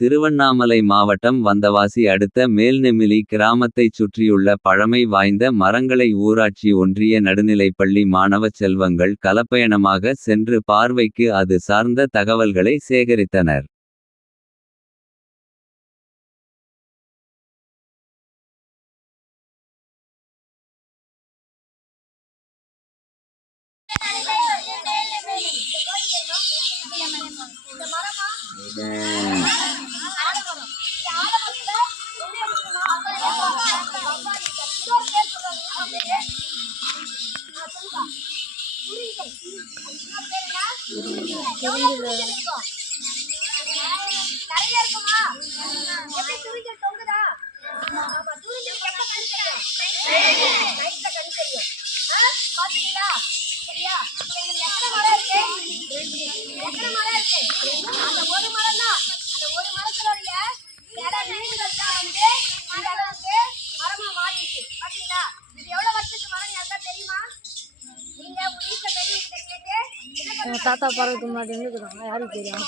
திருவண்ணாமலை மாவட்டம் வந்தவாசி அடுத்த மேல்நெமிலி கிராமத்தைச் சுற்றியுள்ள பழமை வாய்ந்த மரங்களை ஊராட்சி ஒன்றிய நடுநிலைப்பள்ளி மாணவ செல்வங்கள் கலப்பயணமாக சென்று பார்வைக்கு அது சார்ந்த தகவல்களை சேகரித்தனர். Yeah. எத்தனை மரம் இருக்கு? எத்தனை இருக்கு அந்த ஒரு மரம் தான் அந்த ஒரு எங்கள் தாத்தா பறவைக்கு முன்னாடி இருந்துக்கிறாங்க யாருக்கு தெரியும்?